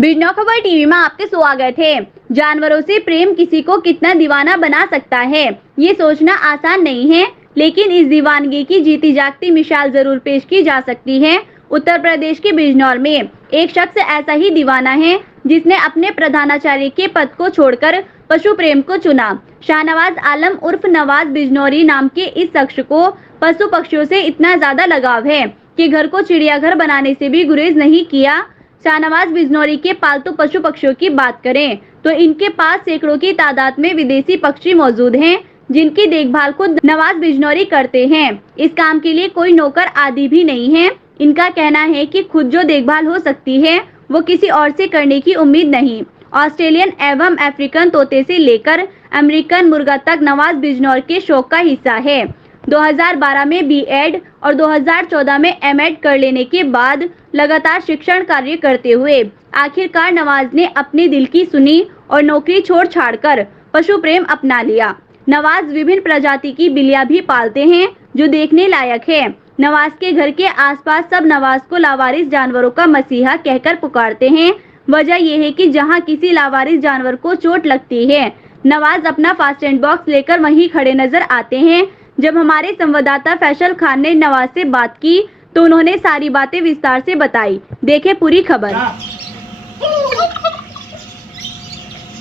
बिजनौर खबर टीवी में आपके स्वागत है। जानवरों से प्रेम किसी को कितना दीवाना बना सकता है, ये सोचना आसान नहीं है, लेकिन इस दीवानगी की जीती जागती मिसाल जरूर पेश की जा सकती है। उत्तर प्रदेश के बिजनौर में एक शख्स ऐसा ही दीवाना है जिसने अपने प्रधानाचार्य के पद को छोड़कर पशु प्रेम को चुना। शाहनवाज आलम उर्फ नवाज बिजनौरी नाम के इस शख्स को पशु पक्षियों से इतना ज्यादा लगाव है कि घर को चिड़ियाघर बनाने से भी गुरेज नहीं किया। शाहनवाज बिजनौरी के पालतू पशु पक्षियों की बात करें तो इनके पास सैकड़ों की तादाद में विदेशी पक्षी मौजूद हैं, जिनकी देखभाल खुद नवाज बिजनौरी करते हैं। इस काम के लिए कोई नौकर आदि भी नहीं है। इनका कहना है कि खुद जो देखभाल हो सकती है वो किसी और से करने की उम्मीद नहीं। ऑस्ट्रेलियन एवं अफ्रीकन तोते से लेकर अमेरिकन मुर्गा तक नवाज बिजनौर के शौक का हिस्सा है। 2012 में बीएड और 2014 में एमएड कर लेने के बाद लगातार शिक्षण कार्य करते हुए आखिरकार नवाज ने अपने दिल की सुनी और नौकरी छोड़ छाड़कर पशु प्रेम अपना लिया। नवाज विभिन्न प्रजाति की बिल्लियां भी पालते हैं जो देखने लायक है। नवाज के घर के आसपास सब नवाज को लावारिस जानवरों का मसीहा कहकर पुकारते हैं। वजह यह है कि जहां किसी लावारिस जानवर को चोट लगती है, नवाज अपना फास्ट एड बॉक्स लेकर वहीं खड़े नजर आते हैं। जब हमारे संवाददाता फैसल खान ने नवाज से बात की तो उन्होंने सारी बातें विस्तार से बताई। देखें पूरी खबर।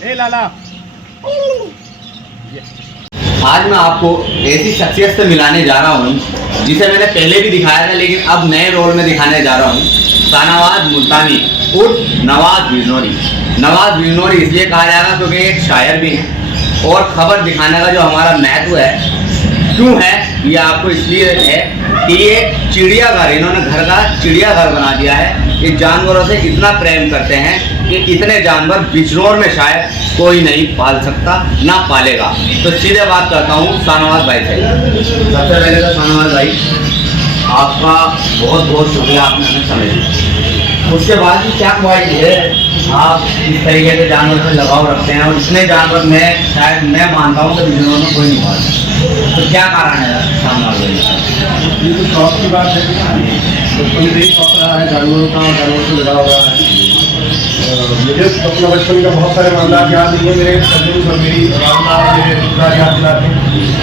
ए लाला। आज मैं आपको ऐसी शख्सियत से मिलाने जा रहा हूँ जिसे मैंने पहले भी दिखाया था, लेकिन अब नए रोल में दिखाने जा रहा हूँ। शाहनवाज मुल्तानी उर्फ नवाज बिजनौरी। नवाज बिजनौरी इसलिए कहा जाएगा क्योंकि एक शायर भी हैं और खबर दिखाने का जो हमारा महत्व है क्यों है, ये आपको इसलिए है कि ये चिड़ियाघर, इन्होंने घर का चिड़ियाघर बना दिया है। ये जानवरों से इतना प्रेम करते हैं कि इतने जानवर बिजनौर में शायद कोई नहीं पाल सकता, ना पालेगा। तो सीधे बात करता हूँ शाहनवाज भाई से। सबसे पहले तो शाहनवाज भाई आपका बहुत बहुत शुक्रिया, आपने हमें समय दिया। उसके बाद भी क्या क्वालिटी है आप इस तरीके से जानवर से लगाव रखते हैं और इतने जानवर में शायद मैं मानता हूँ कि बिजनौर में कोई नहीं पालता, तो क्या कारण है शाहनवाज भाई? ये तो शौक की बात है, बचपन से ही शौक रहा है जानवरों का, जानवरों से लगा रहा है। मुझे अपना बचपन का बहुत सारे मामला याद नहीं है, मेरे कजिन और मेरी मेरे रिश्तेदार याद दिलाते हैं,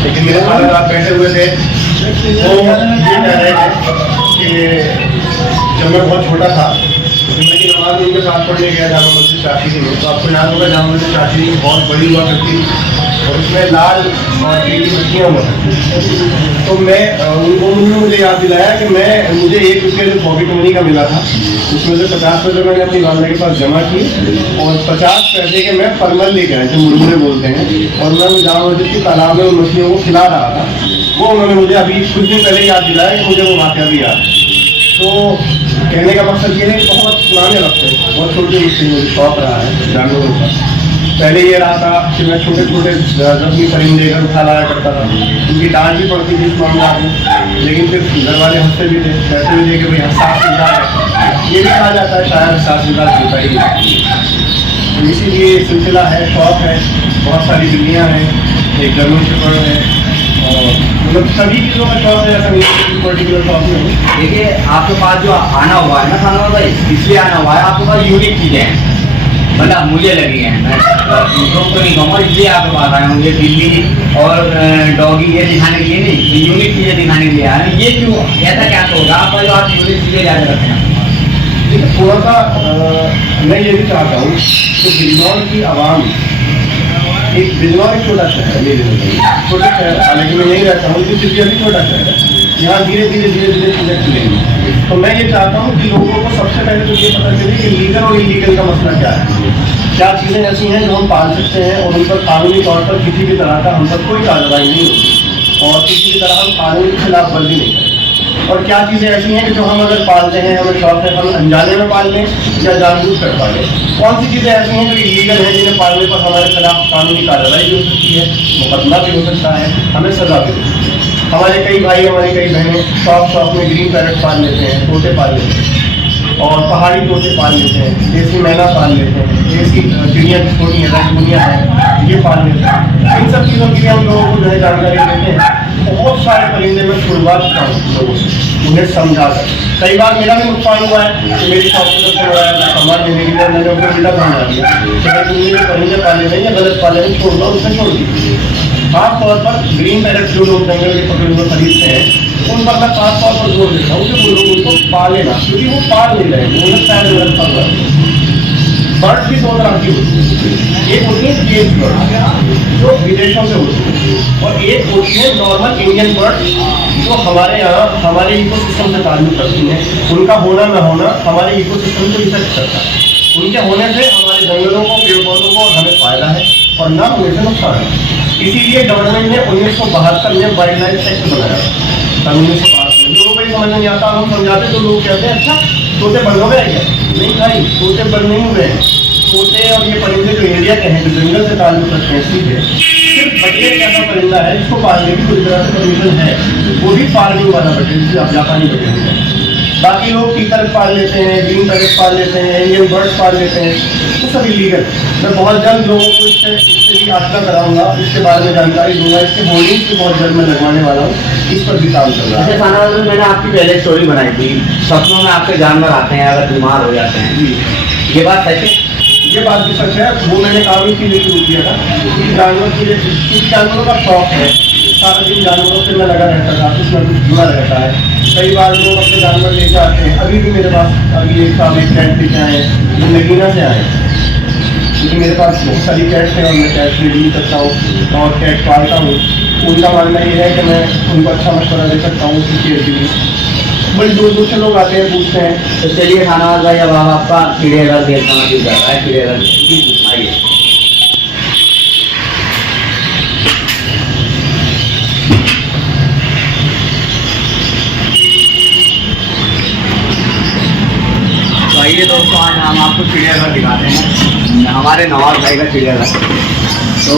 लेकिन मेरे फादर आप बैठे हुए थे वो ये कह रहे थे कि जब मैं बहुत छोटा था तो मैं कि नमाज उनके साथ पढ़ने गया जामा मस्जिद चाची थी। तो आपको याद होगा जामा मस्जिद चाची बहुत बड़ी हुआ करती और उसमें लाल और पीली मछलियाँ हुआ करती। तो मैं उन्होंने मुझे याद दिलाया कि मुझे 1 रुपये जो पॉकेट मनी का मिला था उसमें से 50 पैसे मैंने अपनी वालदा के पास जमा किए और 50 पैसे के मैं परमल लेके आए थे, मुरमुरे बोलते हैं, और मैं जामा मस्जिद की तालाब में उन मछलियों को खिला रहा था। वो उन्होंने मुझे अभी कुछ दिन पहले याद दिलाया कि मुझे वो वाक़या भी याद है। तो कहने का मकसद ये है कि बहुत पुराने वक्त से, बहुत छोटे वक्त से मुझे शौक रहा है जानवरों का। पहले ये रहा था कि मैं छोटे छोटे जख्मी परिंदे घर उठा लाया करता था, उनकी डांट भी पड़ती थी इस मामला में, लेकिन फिर घर वाले हंसते भी थे, कहते भी थे कि भाई हंसास मिजाज है। ये भी कहा जाता है शायद हंसास मिजाज होता ही है। तो इसीलिए सिलसिला है, शौक है, बहुत सारी बिल्लियाँ हैं, एक जर्मन शेफर्ड है और मतलब सभी चीज़ों का शौक है, ऐसा नहीं पर्टिकुलर शौक नहीं। देखिए आपके पास जो आना हुआ है ना शाहनवाज भाई, इसलिए आना हुआ है, आपके पास यूनिक चीज़ें हैं, मतलब मुझे लगी हैं। मैं दूसरों को नहीं कहूँगा, इसलिए आपके पास आया हूँ। ये बिल्ली और डॉगी ये दिखाने के लिए नहीं, ये यूनिक चीज़ें दिखाने के लिए आया है। ये क्यों, ऐसा क्या होगा आपका जो आप यूनिक चीज़ें ज़्यादा रखते हैं? थोड़ा सा मैं ये भी चाहता हूँ कि बिजनौर की आवाम, बिजनौर एक छोटा शहर है, मेरे नजर छोटा शहर, हालांकि मैं नहीं रहता हूँ, लेकिन फिर भी अभी छोटा शहर है। यहाँ धीरे धीरे चीज़ें खुलेंगी। तो मैं ये चाहता हूँ कि लोगों को सबसे पहले तो ये पता चले कि लीगल और इलीगल का मसला क्या है, क्या चीज़ें ऐसी हैं जो हम पाल सकते हैं और उन पर कानूनी तौर पर किसी भी तरह का हम पर कोई कार्रवाई नहीं होगी और किसी भी तरह हम कानून के खिलाफ वर्जी नहीं करें, और क्या चीज़ें ऐसी हैं कि जो हम अगर पालते हैं, हमें शौक है, हम अनजाने में पाल लें या जानबूझ कर पालें। कौन सी चीज़ें ऐसी हैं जो इलीगल हैं जिन्हें पालने पर हमारे खिलाफ कानूनी कार्रवाई भी हो सकती है, मुकदमा भी हो सकता है, हमें सजा भी हो सकती है। हमारे कई भाई, हमारी कई बहनें शौक में ग्रीन पैरेट पाल लेते हैं, तोते पाल लेते हैं और पहाड़ी तोते पाल लेते हैं, देसी मैना पाल लेते हैं, देसी चिड़िया छोटी है, रंगूनिया है, ये पाल लेते हैं। इन सब चीज़ों की हम लोगों को जो है जानकारी देते हैं। बहुत सारे परिंदे में छुड़वा चुका हूँ लोगों से, उन्हें समझा कर। कई बार मेरा भी नुकसान हुआ है कि मेरी शॉप से सामान लेने के लिए मैंने उनको बिल्डर समझा दिया कि भाई तुमने जो परिंदे पाले नहीं या गलत पाले नहीं, छोड़ दो, उसे छोड़ दीजिए। खास तौर पर ग्रीन पैरेट जो लोग जंगल के पकड़े हुए खरीदते हैं उन पर मैं खास तौर पर जोर देता हूँ कि वो लोग उनको पाले ना, क्योंकि वो पाल नहीं रहे, उन्हें पैर में रखा हुआ है। बर्ड भी 2 तरह की होती है, एक होती है केज बर्ड जो विदेशों से होती है, और एक होती है नॉर्मल इंडियन बर्ड जो हमारे यहाँ हमारे इकोसिस्टम से ताल्लुक रखती हैं। उनका होना न होना हमारे इकोसिस्टम को इफेक्ट करता है। उनके होने से हमारे जंगलों को, पेड़ पौधों को हमें फायदा है और न होने से नुकसान है। इसीलिए गवर्नमेंट ने 1972 में वाइल्ड लाइफ एक्ट बनाया था। 1972 लोगों को समझ नहीं आता, हम समझाते तो लोग कहते हैं अच्छा तोते बंद हो गए क्या? नहीं भाई, तोते बंद नहीं हुए हैं। तोते और ये परिंदे जो इंडिया के हैं, जो जंगल से ताल्लुक रखते हैं, सीधे सिर्फ बटेर एक ऐसा परिंदा है जिसको पालने की पूरी तरह से परमिशन है, वो भी फार्मिंग वाला बटेर, जिसे आप जापानी बटेर है। बाकी लोग पीतल पाल लेते हैं, ग्रीन पैरेट पाल लेते हैं, इंडियन बर्ड्स पाल लेते हैं, वो सब इलीगल। मैं बहुत जल्द लोगों को इससे भी आशा कराऊंगा, इसके बारे में जानकारी दूंगा, इसके होर्डिंग भी बहुत जल्द मैं लगवाने वाला हूँ, इस पर भी काम चल रहा है। जैसे मैंने आपकी पहले स्टोरी बनाई थी, सपनों में आपके जानवर आते हैं अगर बीमार हो जाते हैं, ये बात सच है? ये बात भी सच है। वो मैंने काम इसीलिए शुरू किया था क्योंकि जानवरों का शौक है, सारा दिन जानवरों से मैं लगा रहता था, कुछ न कुछ जुड़ा रहता है। कई बार लोग अपने जानवर ले जाते हैं। अभी भी मेरे पास अभी एक साल एक कैट लेके आए हैं, जो नगीना से आए हैं, क्योंकि मेरे पास बहुत सारी कैट्स हैं और मैं कैट्स ले भी सकता हूँ और कैट पालता हूँ। उनका मानना ये है कि मैं उनको अच्छा मशवरा दे सकता हूँ उसकी केयर के लिए। बड़ी दूर दूर से लोग आते हैं, पूछते हैं। तो चलिए खानावाद भाई, अब हम आपका चिड़ियाघर देखना दिल कर रहा है, चिड़ियाघर आइए। तो आइए दोस्तों, आज हम आपको चिड़ियाघर दिखाते हैं, हमारे नवाब भाई का चिड़ियाघर। तो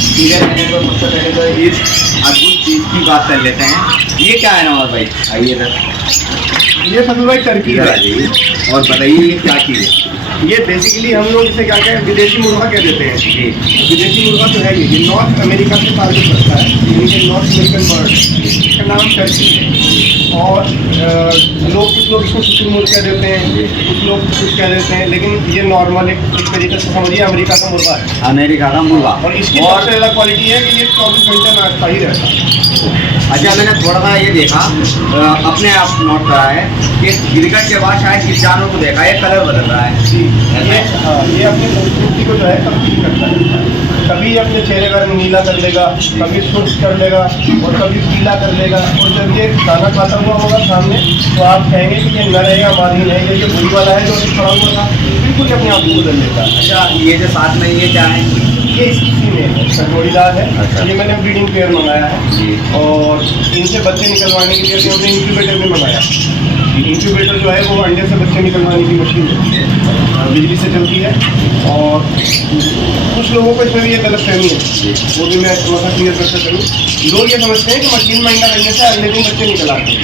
सीधे रहने को सबसे पहले तो इस अद्भुत चीज़ की बात कर लेते हैं। ये क्या है नवाब भाई? आइए सर। ये सभी भाई टर्की है और बताइए ये क्या चीज़ है? ये बेसिकली हम लोग इसे क्या कहते हैं, विदेशी मुर्गा कह देते हैं। जी, विदेशी मुर्गा जो है ये नॉर्थ अमेरिका से ताल्लुक रखता है, ये नॉर्थ अमेरिकन बर्ड, इसका नाम टर्की है। और लोग कुछ लोग इसको शुतुरमुर्ग कह देते हैं, कुछ लोग कुछ कह देते हैं, लेकिन ये नॉर्मल एक तरीके से समझिए अमेरिका का मुर्गा है। अमेरिका का मुर्गा। और इसकी सबसे ज़्यादा क्वालिटी है कि ये 24 घंटे नाश्ता ही रहता है। अच्छा, मैंने थोड़ा सा ये देखा, अपने आप नोट करा है कि गिरगट के बाद शायद किस जानवर को देखा है कलर बदल रहा है। जी, ये अपनी खूबसूरती को जो है तब्दील करता है। कभी अपने चेहरे का रंग नीला कर लेगा, कभी सुर्ख कर लेगा और कभी पीला कर लेगा। और जब ये खाना खाता हुआ होगा सामने तो आप कहेंगे कि ये नर है या मादी है, ये बुरी वाला है जो खड़ा हुआ था, बिल्कुल अपने आप को बदल लेता है। अच्छा, ये जो साथ में ये क्या है? ये इसकी फीमेल है, जोड़ीदार है। अच्छा। ये मैंने ब्रीडिंग पेयर मंगाया है जी। और इनसे बच्चे निकलवाने के लिए हमने इंक्यूबेटर भी मंगाया। इंक्यूबेटर जो है वो अंडे से बच्चे निकलवाने की मशीन है, बिजली से चलती है। और कुछ लोगों को इसमें भी ये गलतफहमी है, वो भी मैं थोड़ा सा क्लियर करके करूँ। लोग ये समझते हैं कि मशीन में अंडा लगने से अगले दिन बच्चे निकल आते हैं,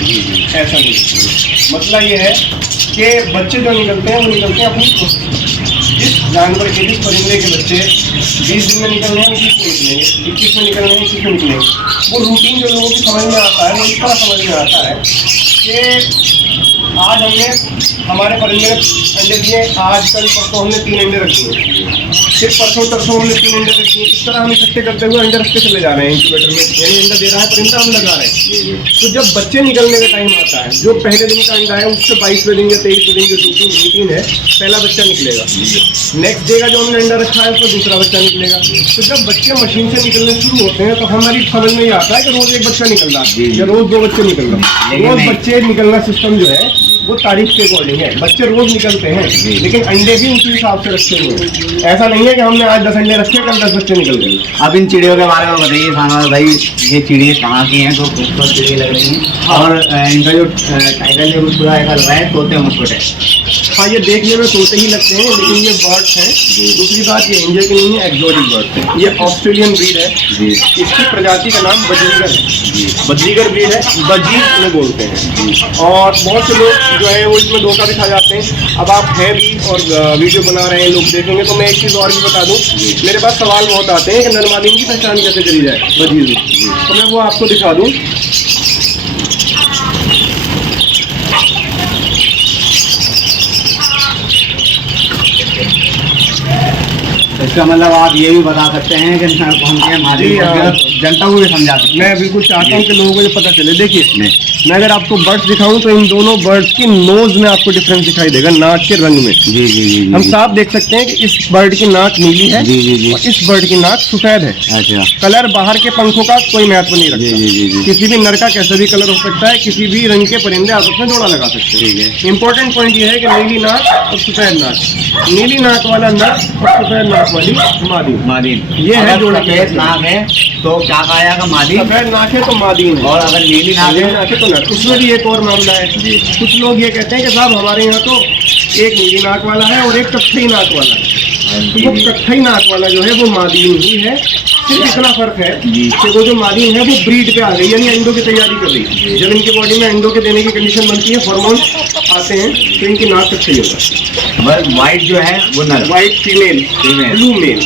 ऐसा नहीं। मसला ये है कि बच्चे जो निकलते हैं वो निकलते हैं अपनी जिस जानवर के, जिस परिंदे के बच्चे 20 दिन में निकलने हैं 21 में निकलेंगे, 21 में निकलने हैं 21 में निकलेंगे। वो रूटीन जो लोगों की समझ में आता है वो इस तरह समझ में आता है कि आज हमने हमारे परिंदे अंडे दिए, आज कल परसों हमने 3 अंडे रख दिए, फिर परसों तरसों हमने 3 अंडे रख दिए। इस तरह हम इकट्ठे करते हुए अंडे रखते चले जा रहे हैं इंक्यूबेटर में, यानी अंडा दे रहा है परिंदा, हम लगा रहे हैं। तो जब बच्चे निकलने का टाइम आता है, जो पहले दिन का अंडा है उससे 22वें दिन या 23वें दिन जो रूटीन है, पहला बच्चा निकलेगा। नेक्स्ट डे का जो हमने अंडा रखा है उसमें दूसरा बच्चा निकलेगा। तो जब बच्चे मशीन से निकलने शुरू होते हैं तो हमारी समझ में ये आता है कि रोज एक बच्चा निकल रहा है या रोज 2 बच्चे निकल रहे हैं। रोज बच्चे निकलना सिस्टम जो है वो तारीख के अकॉर्डिंग है, बच्चे रोज निकलते हैं, लेकिन अंडे भी उसी हिसाब से रखे हुए हैं। ऐसा नहीं है कि हमने आज 10 अंडे रखे, कल 10 बच्चे निकल गए। अब इन चिड़ियों के बारे में बताइए सानवाद भाई, ये चिड़िया कहाँ की हैं? तो खूबसूरत चिड़िया लग रही हैं और इनका जो टाइटल है वो पूरा ऐसा लग रहा है तोते मुकुट है। हाँ, ये देखने में तोते ही लगते हैं लेकिन ये बर्ड्स हैं। दूसरी बात, ये इंडिया के नहीं है, एक्सोटिक बर्ड्स हैं। ये ऑस्ट्रेलियन ब्रीड है। इसकी प्रजाति का नाम बजीगर है। बजीगर ब्रीड है, बजीर में बोलते हैं। और बहुत से लोग जो है वो इसमें धोखा भी खा जाते हैं। अब आप हैं भी और वीडियो बना रहे हैं, लोग देखेंगे, तो मैं एक चीज़ और भी बता दूं, मेरे पास सवाल बहुत आते हैं कि नर मादी की पहचान कैसे करी जाए बजीज में, तो मैं वो आपको दिखा दूं। इसका मतलब आप ये भी बता सकते हैं कि नर कौन से हैं, मादी कौन से हैं, जनता को भी समझा सकते हैं। मैं बिल्कुल चाहता हूँ कि लोगों को ये पता चले। देखिए, मैं अगर आपको बर्ड्स दिखाऊं तो इन दोनों बर्ड्स की नोज में आपको डिफरेंस दिखाई देगा, नाक के रंग में। जी जी जी हम साफ देख सकते हैं कि इस बर्ड की नाक नीली है जी जी जी। और इस बर्ड की नाक सफेद है। अच्छा। कलर बाहर के पंखों का कोई महत्व नहीं जी रखता। जी जी जी। किसी भी नर का कैसा भी कलर हो सकता है, किसी भी रंग के परिंदे आपस में जोड़ा लगा सकते हैं। ठीक है। इंपॉर्टेंट पॉइंट ये है कि नीली नाक और सफेद नाक, नीली नाक वाला नर और सफेद नाक वाली मादी। मादी ये है अगर जोड़ा। सफेद नाक है तो क्या कहा जाएगा, मादी। सफेद नाक है तो मादी है, और अगर नीली नाक नीली है नाक है तो नर। उसमें भी एक और मामला है, कुछ लोग ये कहते हैं कि साहब हमारे यहाँ तो एक नीली नाक वाला है और एक कत्थई नाक वाला है, तो वो कत्थई नाक वाला जो है वो मादीन ही है। सिर्फ इतना फर्क है कि वो जो मादीन है वो ब्रीड पे आ गई, यानी अंडों की तैयारी कर रही। जब इनकी बॉडी में अंडों के देने की कंडीशन बनती है, हार्मोन आते हैं, तो इनकी नाक कत्थई होता है। बस व्हाइट जो है वो नर, व्हाइट फीमेल, ब्लू मेल।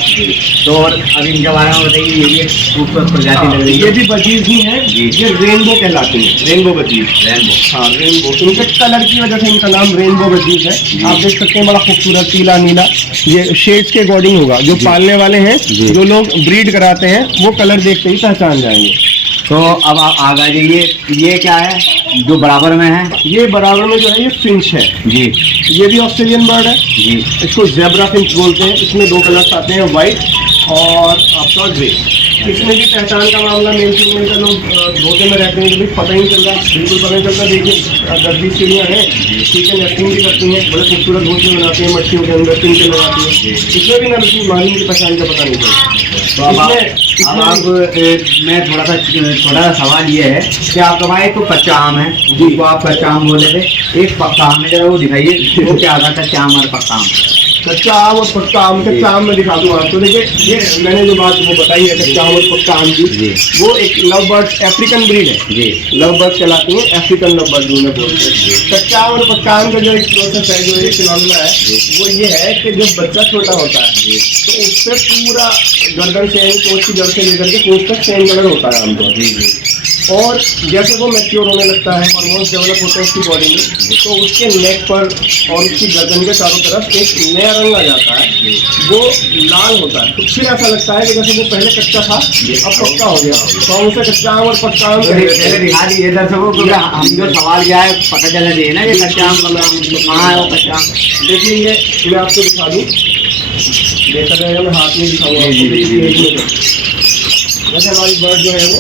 तो और अब इनके बारे में बताइए, ये भी एक खूबसूरत प्रजाति लग रही ये है। भी बजीज ही है, ये रेनबो कहलाती है, रेनबो बजीज। रेनबो। हाँ, रेनबो, इनके कलर की वजह से इनका नाम रेनबो बजीज है। आप देख सकते हैं, बड़ा खूबसूरत पीला नीला, ये शेड्स के अकॉर्डिंग होगा। जो पालने वाले हैं, जो लोग ब्रीड कराते हैं, वो कलर देखते ही पहचान जाएंगे। तो अब आप आगे जाइए, ये क्या है जो बराबर में है? ये बराबर में जो है ये फिंच है जी ये भी ऑस्ट्रेलियन बर्ड है। जी। इसको जेब्रा फिंच बोलते हैं। इसमें दो कलर्स आते हैं, व्हाइट और आपका ग्रे। इसमें भी पहचान का मामला, मेल फीमेल का लोग धोखे में रहते हैं कि भाई पता ही नहीं चल रहा, बिल्कुल पता नहीं चलता। देखिए 10-20 चिड़ियाँ हैं, ठीक है, नेस्टिंग भी करती हैं, बड़े खूबसूरत घोंसले बनाती हैं, मट्टियों के अंदर पिंजरे लगाती हैं। इसमें भी ना बिल्कुल मालिक की पहचान का पता नहीं चलता। तो अब आप मैं थोड़ा सा छोटा सा सवाल ये है कि आपका भाई तो कच्चा आम है, जिसको आप कच्चा आम बोले थे, एक पक्का आम है, जरा वो दिखाइए वो क्या था, कच्चा आम और पक्का आम। कच्चा आम और पक्का आम, कच्चा आम में दिखा दूँ आपको। देखिए, ये मैंने जो बात वो बताई है कच्चा आम और पक्का आम की, वो एक लव बर्ड अफ्रीकन ब्रीड है जी। लव बर्ड कहलाती है, अफ्रीकन लव बर्ड जो बोलते हैं। कच्चा आम और पक्का आम का जो एक प्रोसेस है, जो एक फिनोमेना है, वो ये है कि जब बच्चा छोटा होता है तो उससे पूरा गर्दन से कोच की जड़ से लेकर के कोच तक सेम कलर होता है आमतौर पर। और जैसे वो मैच्योर होने लगता है, हार्मोन्स डेवलप होते हैं उसकी बॉडी में, तो उसके नेक पर और उसकी गर्दन के चारों तरफ एक नया रंग आ जाता है, वो लाल होता है। तो फिर ऐसा लगता है कि जैसे वो पहले कच्चा था अब पक्का हो गया, तो हम उसे कच्चा आम और पक्का आम पहले दिखा दीजिए दर्शकों को, हम जो सवाल किया है पता चलना चाहिए ना कि कच्चा आम कहाँ है वो कच्चा आम। देखिए, ये मैं आपको दिखा दूँ, देखा जाएगा, मैं हाथ में दिखाऊंगा। जैसे हमारी बर्ड जो है वो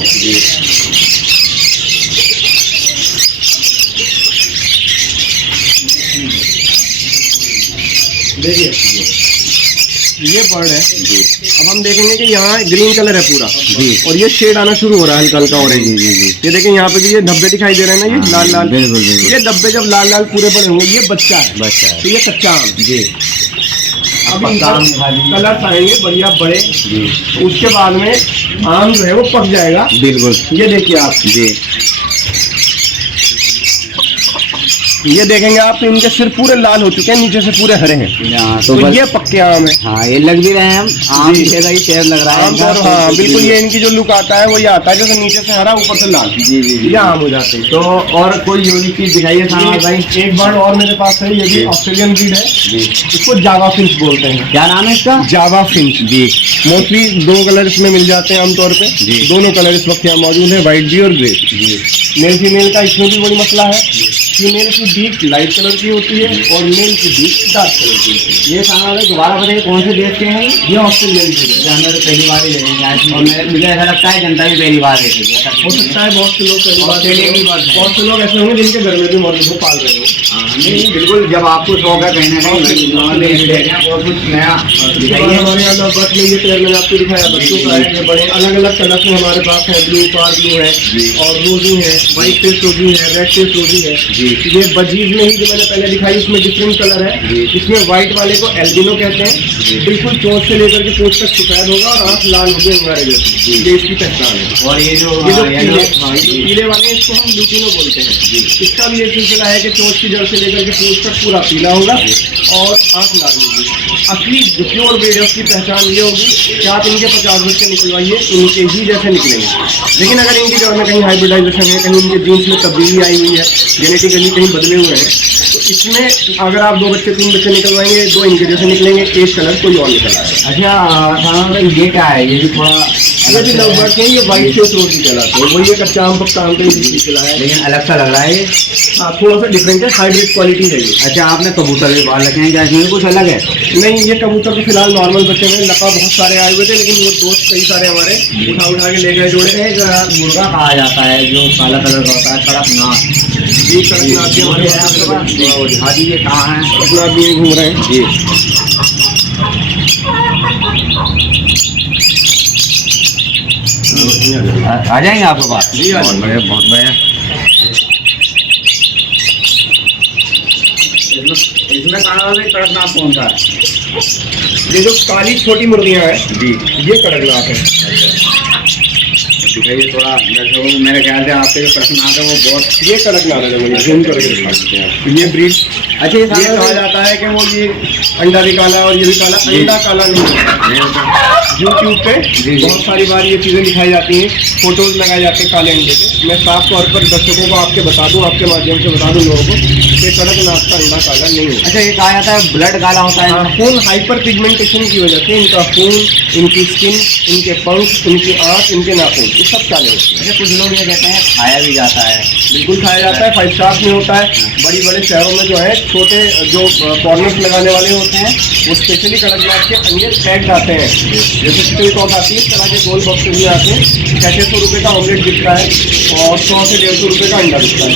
देखिए, ये बर्ड है। अब हम देखेंगे कि यहाँ ग्रीन कलर है पूरा और ये शेड आना शुरू हो रहा है हल्का हल्का ऑरेंज। ये देखें, यहाँ पे भी ये धब्बे दिखाई दे रहे हैं ना, ये लाल लाल। ये धब्बे जब लाल लाल पूरे पड़े होंगे, ये बच्चा है, तो ये कच्चा आम जी। अब कलर आएंगे बढ़िया बड़े, उसके बाद में आम जो है वो पक जाएगा। बिल्कुल, ये देखिए आप जी, ये देखेंगे आप, तो इनके सिर पूरे लाल हो चुके हैं, नीचे से पूरे हरे हैं। तो ये पक्के आम है। हाँ, ये लग भी रहे हैं हम आम की शेर लग रहा है आमतौर। हाँ बिल्कुल, ये इनकी जो लुक आता है वो ये आता है, जैसे नीचे से हरा ऊपर से लाल। जी जी, ये आम हो जाते हैं। तो और कोई यूनिक चीज दिखाइए भाई। एक बर्ड और मेरे पास है, ये भी ऑस्ट्रेलियन ब्रीड है, इसको जावा फिंच बोलते हैं। क्या नाम है इसका? जावा फिंच जी। मोस्टली दो कलर इसमें मिल जाते हैं आमतौर पे, दोनों कलर इस वक्त यहाँ मौजूद है, व्हाइट भी और ग्रे। मेल फीमेल का इसमें भी वही मसला है, फीमेल की बीक लाइट कलर की होती है और मेल की बीक डार्क कलर की होती है। ये सामान दोबारा बताइए, कौन से देश के हैं? ये ऑस्ट्रेलियन ब्रीड है। हमें तो पहली बार ही देखेंगे और मुझे ऐसा लगता है जनता भी पहली बार देखेगी। हो सकता है बहुत से लोग पहली बार, बहुत से लोग ऐसे होंगे जिनके घर में भी मौजूद हो, पाल रहे हो। नहीं बिल्कुल, जब आपको शौक है कहीं ना कहीं और कुछ नया इसके बाद दिखाइए। हमारे यहाँ बस में ये पेयर मैंने आपको दिखाया बच्चों का है, ये बड़े अलग अलग कलर में हमारे पास है, ब्लू कार ब्लू है और रोजी है, व्हाइट टेस्ट रोजी है, रेड टेस्ट रोजी है। ये बजीज में ही जो मैंने पहले दिखाई उसमें डिफरेंट कलर है। इसमें व्हाइट वाले को एल्बिनो कहते हैं, बिल्कुल चोंच से लेकर के पूंछ तक सफेद होगा और आँख लाल होगी अंगारे जैसी, ये इसकी पहचान है। और ये जो पीले वाले हैं, इसको हम लुटिनो बोलते हैं। इसका भी ये सिलसिला है कि चोंच की जड़ से लेकर के पूंछ तक पूरा पीला होगा और आँख लाल होगी। असली जो प्योर ब्रीड है उसकी पहचान ये होगी कि आप इनके 50 बच्चे निकलवाइए, इनके ही जैसे निकलेंगे। लेकिन अगर इनकी जड़ में कहीं हाइब्रिडाइजेशन है, कहीं इनके जीन्स में तब्दीली आई हुई है, जेनेटिकली कहीं बदले हुए हैं, तो इसमें अगर आप 2 बच्चे 3 बच्चे निकलवाएंगे, 2 इनके जैसे निकलेंगे, एक कलर कोई और निकल आएगा। अच्छा ये क्या है? ये भी थोड़ा ये भी लव बर्ड है, ये व्हाइट फेस रोजी कहलाते हैं। वही एक कच्चा आम पक्का आम का ही सिलसिला है, लेकिन अलग सा लग रहा है ये। हाँ थोड़ा सा डिफरेंट है, हाइब्रिड क्वालिटी है ये। अच्छा आपने कबूतर भी पाल रखे हैं क्या? इसमें कुछ अलग है? नहीं, ये कबूतर तो फिलहाल नॉर्मल बच्चे में लका बहुत सारे आए हुए थे, लेकिन वो दोस्त कई सारे हमारे उठा के ले गए जोड़े। एक मुर्गा कहा जाता है जो काला कलर का होता है, कड़कनाथ। जी कड़कनाथ जी हमारे आपके पास दिखा दीजिए कहाँ है? अपना भी यहीं घूम रहे हैं जी आ जाएंगे आपके पास? जी, आ बहुत जाएंगे। बढ़िया बहुत बढ़िया। इसमें कड़कनाथ कौन सा है? ये जो काली छोटी मुर्गियाँ हैं जी ये कड़कनाथ है। दिखाइए थोड़ा दर्शकों को। मेरे ख्याल से आपके जो कड़कनाथ है वो बहुत ये कड़कनाथ है, मुझे जूम करके दिखा सकते हैं। ये ब्रीड अच्छा। ये कहा जाता है कि वो ये अंडा भी काला और ये भी काला, अंडा काला नहीं है। यूट्यूब पे बहुत सारी बार ये चीज़ें दिखाई जाती हैं, फोटोज लगाए जाते हैं काले अंडे के। मैं साफ तौर पर दर्शकों को आपके बता दूं, आपके माध्यम से बता दूं लोगों को कि कड़कनाथ का अंडा काला नहीं है। अच्छा ये कहा जाता है ब्लड काला होता है? हाँ, खून हाइपर पिगमेंटेशन की वजह से इनका खून, इनकी स्किन, इनके पंख, इनकी आँख, इनके नाखून, ये सब काले होते हैं। अच्छा कुछ लोग ये कहते हैं खाया भी जाता है? बिल्कुल खाया जाता है, 5 स्टार में होता है। बड़ी बड़े शहरों में जो है छोटे जो कॉर्नर्स लगाने वाले होते हैं वो स्पेशली कड़कनाथ के अंडे पैक्ड आते हैं। जैसे चिकन कॉक आती है इस तरह के गोल बॉक्सेस में आते हैं। 600 रुपये का ऑमलेट बिकता है और 100 से 150 रुपये का अंडा बिकता है।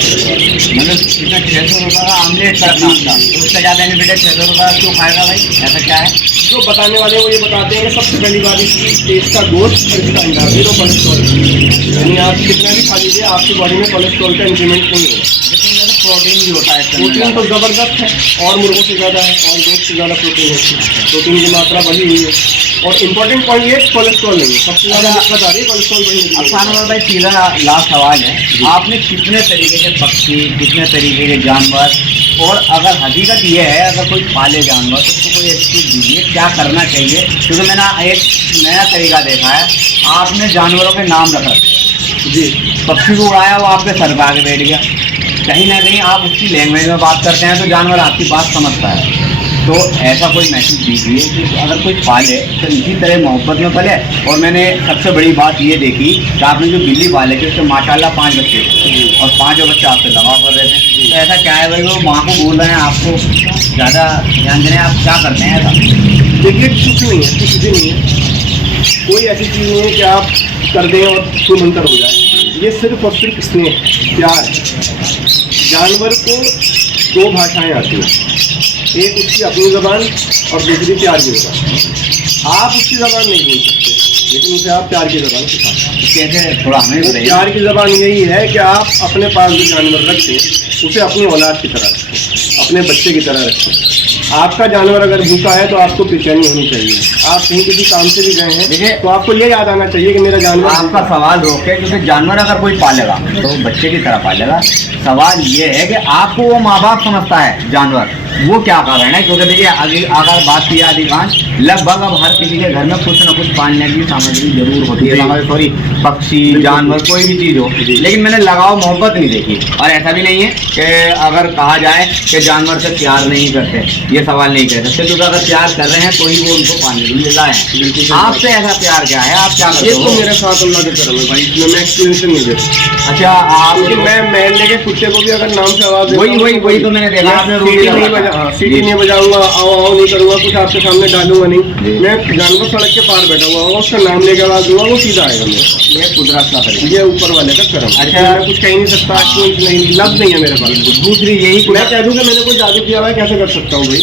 मतलब कितना 600 रुपये का आमलेट कड़कनाथ का, तो उससे ज़्यादा नहीं बेटे 600 रुपये क्यों खाएगा भाई? ऐसा क्या है? जो बताने वाले वो ये बताते हैं कि सबसे पहली बात इसकी टेस्ट का गोश्त और इसका अंडा, 0 कोलेस्ट्रॉल। यानी आप कितना भी खा लीजिए आपकी बॉडी में कोलेस्ट्रॉल का इंक्रीमेंट नहीं होगा। लेकिन तो प्रोटीन भी होता है इसके अंदर। प्रोटीन तो ज़बरदस्त है और मुर्गों से ज़्यादा है और गोश्त से ज़्यादा प्रोटीन है। प्रोटीन की मात्रा बढ़ी हुई है और इम्पोर्टेंट पॉइंट ये कोलेस्ट्रॉल नहीं है। सबसे ज़्यादा दिक्कत आ रही है कोलेस्ट्रॉल बढ़ने की। अब खानवर भाई सीधा लास्ट सवाल है, आपने कितने तरीके के पक्षी, कितने तरीके के जानवर, और अगर हकीकत ये है अगर कोई पाले जानवर तो उसको कोई ऐसी चीज़ दीजिए क्या करना चाहिए? क्योंकि मैंने एक नया तरीका देखा है, आपने जानवरों के नाम रख रखे हैं। जी पक्षी को उड़ाया वो आपके सर पे आके बैठ गया, कहीं ना कहीं आप उसकी लैंग्वेज में बात करते हैं तो जानवर आपकी बात समझता है। तो ऐसा कोई मैसेज दीजिए कि अगर कोई पाले तो इसी तरह मोहब्बत में पले। और मैंने सबसे बड़ी बात ये देखी कि आपने जो बिल्ली पाले थी उसके माशाल्लाह 5 बच्चे थे और 5 बच्चे आपसे लगाव कर रहे थे। तो ऐसा क्या है भाई, वो माँ को बोल रहे हैं आपको ज़्यादा ध्यान देने, आप क्या करते हैं ऐसा? देखिए कुछ नहीं है, कुछ भी नहीं है, कोई ऐसी चीज़ नहीं है कि आप कर दें और सुमंतर हो जाए। ये सिर्फ और सिर्फ स्नेह, प्यार है। जानवर को 2 भाषाएं आती हैं, एक उसकी अपनी ज़बान और दूसरी प्यार की ज़बान। आप उसकी ज़बान नहीं बोल सकते लेकिन उसे आप प्यार की ज़बान सिखा सकते हैं। कैसे थोड़ा हमें वो बताइए। प्यार की ज़बान यही है कि आप अपने पास जो जानवर रखें उसे अपनी औलाद की तरह रखें, अपने बच्चे की तरह रखें। आपका जानवर अगर भूखा है तो आपको बेचैनी होनी चाहिए। आप कहीं किसी काम से भी गए हैं देखिए, तो आपको ये याद आना चाहिए कि मेरा जानवर आपका सवाल रोके, क्योंकि जानवर अगर कोई पालेगा तो बच्चे की तरह पालेगा। सवाल ये है कि आपको वो माँ बाप समझता है जानवर, वो क्या कर रहे हैं? क्योंकि देखिए अगर बात की अधिकांश लगभग अब हर किसी के घर में कुछ ना कुछ पालने की सामग्री जरूर होती है। सॉरी, पक्षी जानवर कोई भी चीज़ हो, लेकिन मैंने लगाव मोहब्बत नहीं देखी। और ऐसा भी नहीं है कि अगर कहा जाए कि जानवर से प्यार नहीं करते, ये सवाल नहीं कह सकते, क्योंकि अगर प्यार कर रहे हैं तो ही वो उनको पालने के लिए लाए हैं। आपसे ऐसा प्यार क्या है, आप क्या करते ये तो हो? मेरे साथ अल्लाह के करम है भाई, इसमें मैं एक्सप्लेनेशन नहीं देता। अच्छा आप क्योंकि मैं महल्ले के कुत्ते को भी अगर नाम से आवाज़ देता हूं, वही तो मैंने देखा, आपने रूल सीटी लगा नहीं रखा है। बजा, सीटी नहीं बजाऊंगा, आओ आओ नहीं करूंगा, कुछ आपके सामने डालूंगा नहीं। जी। मैं जानवर सड़क के पार बैठा हुआ होगा, उसका नाम लेके आवाज़ दूंगा, वो सीधा आएगा मेरे पास। ये कुदरत का तरीका। ये ऊपर वाले का करम। अच्छा। मैं कुछ कह नहीं सकता, नहीं, लफ्ज नहीं है मेरे पास। दूसरी यही मैं कह दूं कि मैंने कोई जादू किया हुआ है, कैसे कर सकता हूँ भाई?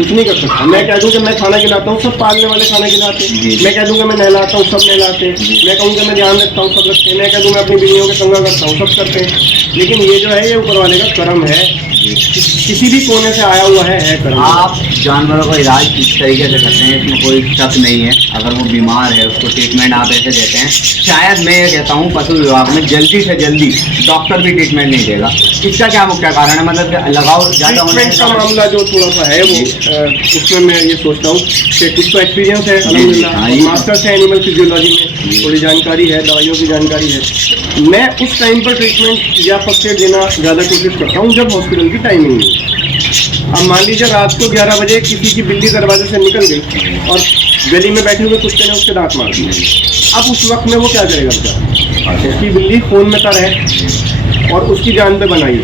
कुछ नहीं कर सकता। मैं कह दूं कि मैं खाना खिलाता हूँ, सब पालने वाले खाना खिलाते जी। हैं। मैं कह दूं कि मैं नहलाता हूँ, सब नहलाते हैं। मैं कहूँ कि मैं ध्यान रखता हूँ, सब रखते हैं। मैं कह दूं मैं अपनी बीवियों के संगा करता हूँ, सब करते हैं। लेकिन ये जो है ये ऊपर वाले का कर्म है, किसी भी कोने से आया हुआ है कर्म। आप जानवरों का इलाज किस तरीके से करते हैं, इसमें कोई शक नहीं है। अगर वो बीमार है उसको ट्रीटमेंट आप ऐसे देते हैं। शायद मैं ये कहता हूँ पशु विभाग में जल्दी से जल्दी डॉक्टर भी ट्रीटमेंट नहीं देगा। इसका क्या मुख्य कारण है? मतलब कि लगाव ज़्यादा होने ट्रीटमेंट का मामला जो थोड़ा सा है वो उसमें मैं ये सोचता हूँ कि कुछ तो एक्सपीरियंस है, अल्हम्दुलिल्लाह, हाँ, मास्टर्स है एनिमल फिजियोलॉजी में, थोड़ी जानकारी है, दवाइयों की जानकारी है। मैं उस टाइम पर ट्रीटमेंट या फर्स्ट एड देना ज़्यादा कोशिश करता हूँ जब हॉस्पिटल की टाइमिंग है। अब मान लीजिए रात को 11 बजे किसी की बिल्ली दरवाजे से निकल गई और गली में बैठे हुए कुत्ते ने उसके दांत मार दिए। अब उस वक्त में वो क्या करेगा बेचारा? उसकी बिल्ली खून में तर है और उसकी जान पे बनाई है,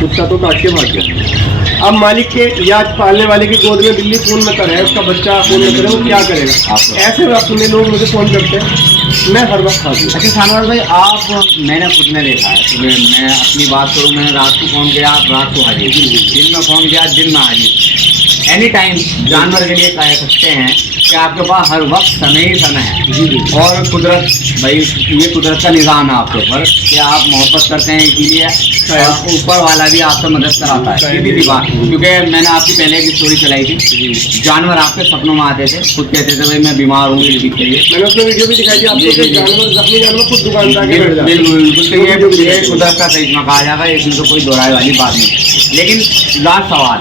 कुत्ता तो काट के भाग गया। अब मालिक के या पालने वाले की गोद में बिल्ली खून में तर है, उसका बच्चा खून में तर है, वो क्या करेगा? ऐसे वक्त में लोग मुझे फोन करते हैं, मैं हर वक्त हाजिर। अच्छा शानवाज भाई, आप मैंने खुद में देखा है, सुबह मैं अपनी बात करूँ, मैंने रात को फ़ोन किया, आप रात को हाजिर, दिन में फ़ोन किया, दिन में हाजिर। एनी टाइम जानवर के लिए कह सकते हैं कि आपके पास हर वक्त समय ही समय है। और कुदरत भाई, ये कुदरत का निज़ाम है आपके ऊपर कि आप मोहब्बत करते हैं, इसीलिए ऊपर वाला भी आपसे मदद कराता है। सीधी सी बात, क्योंकि मैंने आपकी पहले एक स्टोरी चलाई थी, जानवर आपके सपनों में आते थे, खुद कहते थे भाई मैं बीमार हूँ, ये चाहिए। मैंने उसमें वीडियो भी दिखाई थी आपको कि जानवर जख्मी जानवर खुद दुकान पे आके बैठ जाता है। बिल्कुल बिल्कुल, तो ये कुदरत का सही कहा जाएगा, इसमें तो कोई दोहराए वाली बात नहीं। लेकिन लास्ट सवाल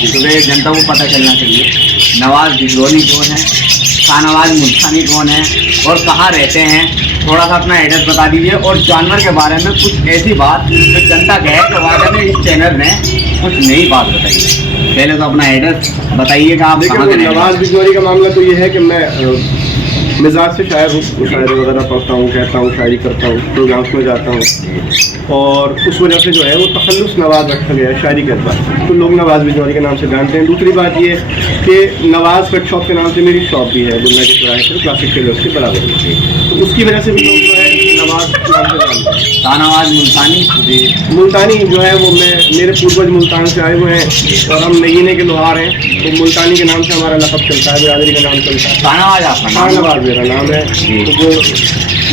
सुबह जनता को पता चलना चाहिए, नवाज बिजरोनी कौन है, शाहनवाज मुल्तानी कौन है और कहाँ रहते हैं? थोड़ा सा अपना एड्रेस बता दीजिए और जानवर के बारे में कुछ ऐसी बात जो जनता कहे कि वाकई में इस चैनल ने कुछ नई बात बताइए। पहले तो अपना एड्रेस बताइए कि आप कहाँ के रहने वाले हैं। नवाज बिजनौरी का मामला तो ये है कि मैं मिजाज से शायर हूँ, शायरी वगैरह पढ़ता हूँ, कहता हूँ, शायरी करता हूँ, प्रोग्राम्स में जाता हूँ और उस वजह से जो है वो तखल्लुस नवाज रखा गया है शायरी के बाद, तो लोग नवाज बिजनौरी के नाम से जानते हैं। दूसरी बात ये कि नवाज पेट शॉप के नाम से मेरी शॉप भी है गुलना के चौराहे पर, क्लासिक टेलर्स के बराबर, तो उसकी वजह से भी लोग जो है नवाज के नाम से जानते हैं। शाहनवाज मुल्तानी, मुल्तानी जो है वो मेरे पूर्वज मुल्तान से आए हुए हैं और हम नगीने के लोहार हैं, तो मुल्तानी के नाम से हमारा लक़ब चलता है, बिरादरी का नाम चलता है। शाहनवाज आपका नाम? शाहनवाज मेरा नाम है। तो वो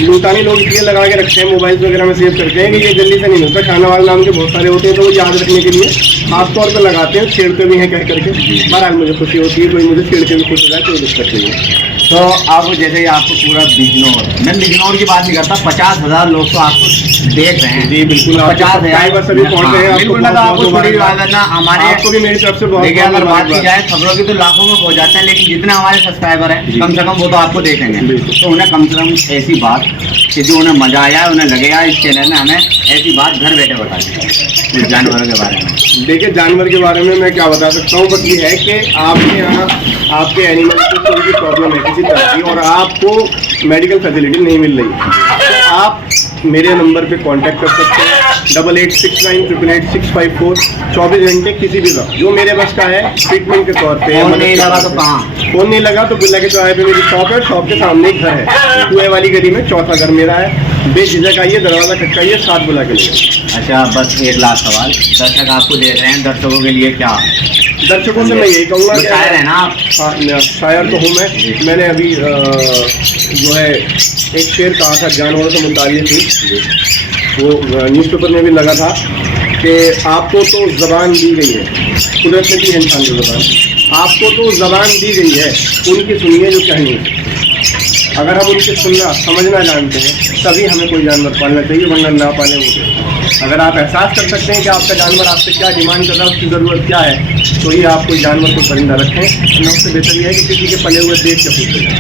मुल्तानी लोग इसलिए लगा के रखते हैं, मोबाइल वगैरह में सेव करते हैं कि ये जल्दी से नहीं मिलता। शाहनवाज नाम के बहुत सारे होते हैं, तो वो याद रखने के लिए खास तौर पर लगाते हैं, छेड़ते भी हैं कह करके। बहरहाल मुझे खुशी होती है, कोई मुझे छेड़ के भी खुश हो जाए, कोई दिक्कत नहीं है। तो आप जैसे ही आपको पूरा बिजनौर, मैं बिजनौर की बात नहीं करता, 50,000 लोग तो आपको देख रहे हैं। जी बिल्कुल, 50,000 सभी पहुंच रहे हैं। बिल्कुल, मैं तो आपको छोड़ी बात है ना, हमारे आपको भी मेरी तरफ से बहुत देखिए, अगर बात की जाए खबरों की तो लाखों में पहुंच जाते हैं, लेकिन जितने हमारे सब्सक्राइबर हैं कम से कम वो तो आपको देखेंगे, तो उन्हें कम से कम ऐसी बात कि जो उन्हें मजा आया, उन्हें लगेगा इस चैनल ने हमें ऐसी बात घर बैठे बता दी इस जानवरों के बारे में। देखिए, जानवर के बारे में मैं क्या बता सकता हूँ, बस ये है कि आपके यहाँ आपके एनिमल को कोई भी प्रॉब्लम है किसी तरह की और आपको मेडिकल फैसिलिटी नहीं मिल रही, तो आप मेरे नंबर पे कांटेक्ट कर सकते हैं 8869888654। 24 घंटे किसी भी वक्त जो मेरे बस का है ट्रीटमेंट के तौर पे। फोन नहीं लगा तो कहाँ? फोन नहीं लगा तो बिल्ला के चौराहे पे मेरी शॉप है, शॉप के सामने एक घर है, कुएं वाली गली में, चौथा घर मेरा है। बेझिझक आइए, दरवाजा खटकाइए, साथ बुला के लिए। अच्छा, बस एक लास्ट सवाल, दर्शक आपको देख रहे हैं, दर्शकों के लिए क्या? दर्शकों से मैं यही कहूँगा कि शायर है ना आप? हाँ, शायर तो हूँ मैं। मैंने अभी जो है एक शेर कहा था जानवरों से मुताल्लिक़ थी, वो न्यूज़पेपर में भी लगा था कि आपको तो ज़बान दी गई है, कुदरत ने दी है इंसान को ज़बान, आपको तो ज़बान दी गई है, उनकी सुनिए जो कहनी है। अगर हम उनसे सुनना समझना जानते हैं तभी हमें कोई जानवर पालना चाहिए, वरना ना पालें वो। अगर आप एहसास कर सकते हैं कि आपका जानवर आपसे क्या डिमांड कर रहा है, उसकी ज़रूरत क्या है, तो ही आप कोई जानवर को परिंदा रखें, वरना उससे बेहतर यह है कि किसी के पले हुए देख के पूछे जाए।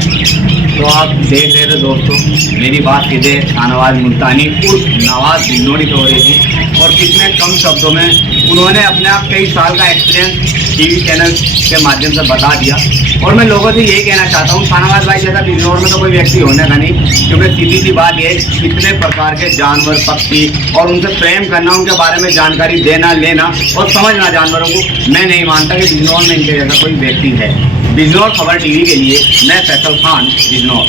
तो आप देख रहे थे दोस्तों, मेरी बात सीधे शाहनवाज मुल्तानी उर्फ नवाज बिजनौरी पे हो रही थी और कितने कम शब्दों में उन्होंने अपने आप कई साल का एक्सपीरियंस टीवी चैनल के माध्यम से बता दिया। और मैं लोगों से यही कहना चाहता हूँ, शाहनवाज भाई जैसा बिजनौर में तो कोई व्यक्ति होने का नहीं, क्योंकि सीधी सी बात यह है कितने प्रकार के जानवर, पक्षी और उनसे प्रेम करना, उनके बारे में जानकारी देना, लेना और समझना जानवरों को। मैं नहीं मानता कि बिजनौर में इनके जैसा कोई व्यक्ति है। बिजनौर खबर टीवी के लिए मैं फैसल खान, बिजनौर।